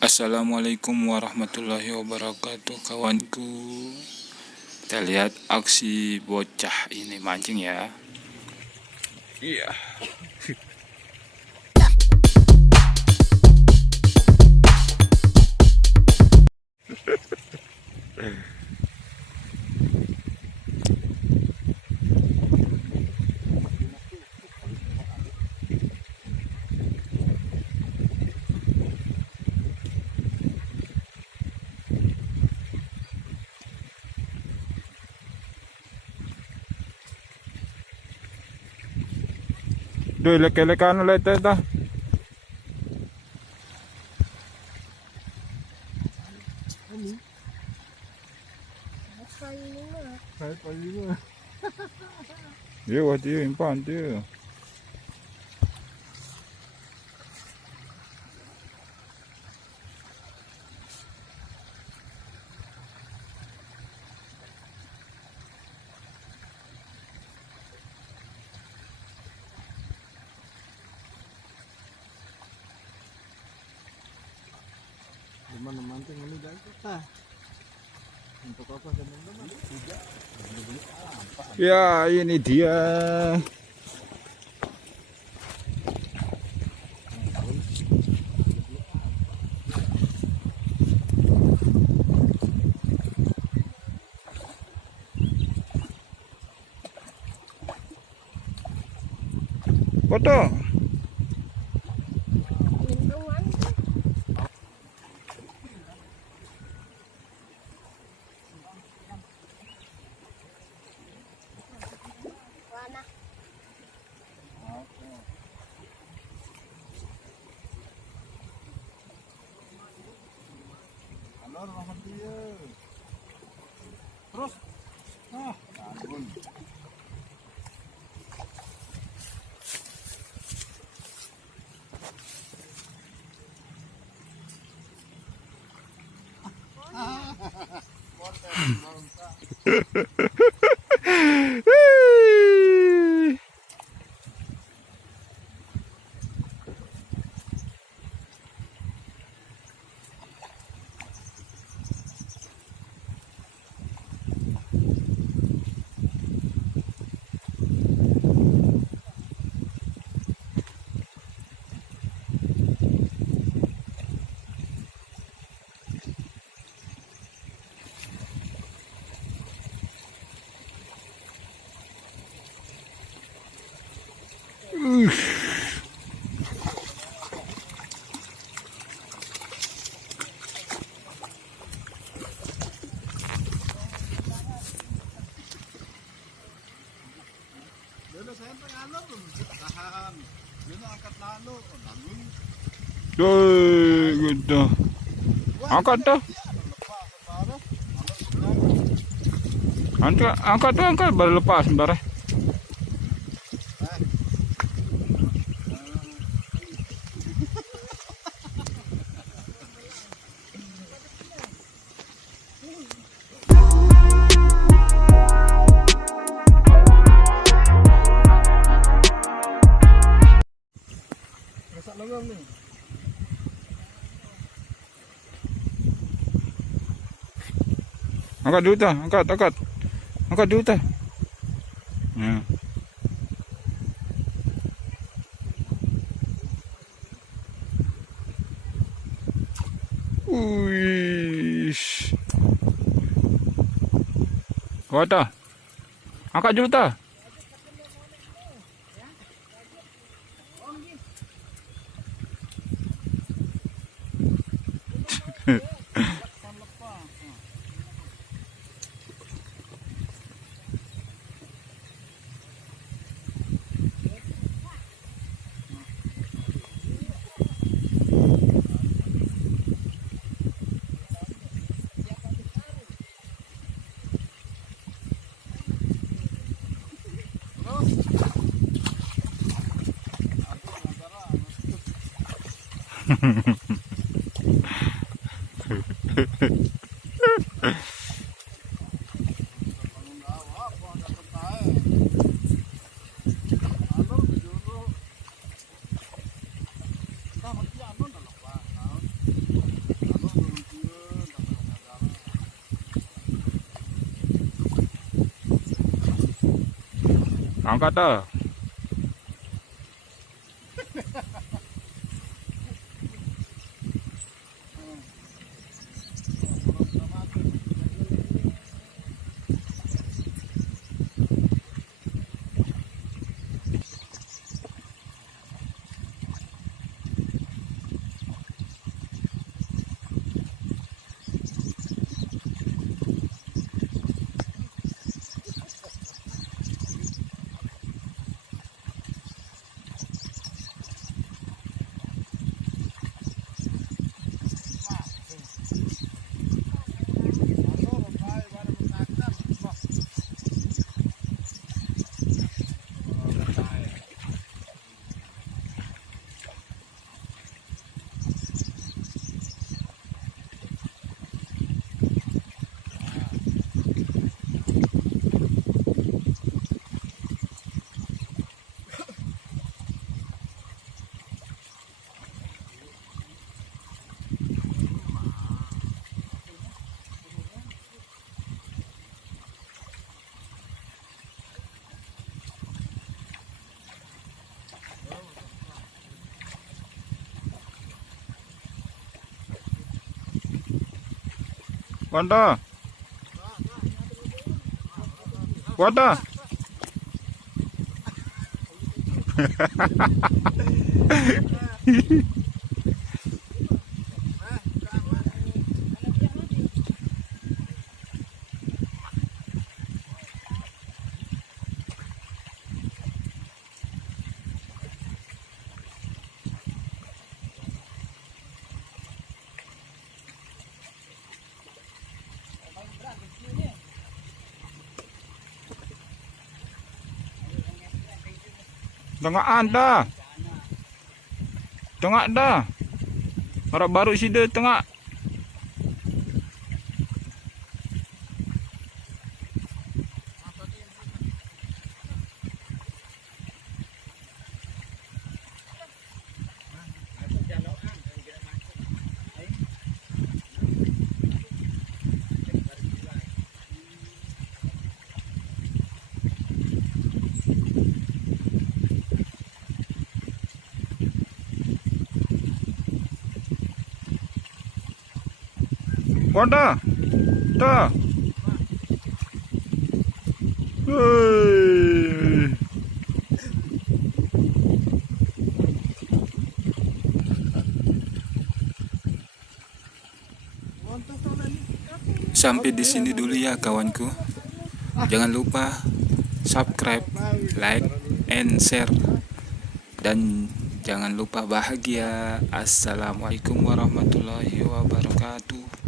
Assalamualaikum warahmatullahi wabarakatuh, kawanku. Kita lihat aksi bocah ini mancing ya. Iya. Duh, lek-lekan oleh teh dah. Dia wah dia impan dia. Gimana mancing ini guys kita? Untuk apa teman-teman? Tidak. Ya, ini dia. Foto. Warahmatullahi. Terus, bangun. Gitu. Angkat dah. Angkat baru lepas sebentar. Angkat dulu dah, angkat dulu dah. Ya. Uish. Kuat dah. Angkat dulu dah. Angkat dah. Wanda. Wanda. Tengah anda. Tengah dah. Orang baru sida tengah. Wanda, dah. Hei. Sampai di sini dulu ya kawanku. Jangan lupa subscribe, like, and share. Dan jangan lupa bahagia. Assalamualaikum warahmatullahi wabarakatuh.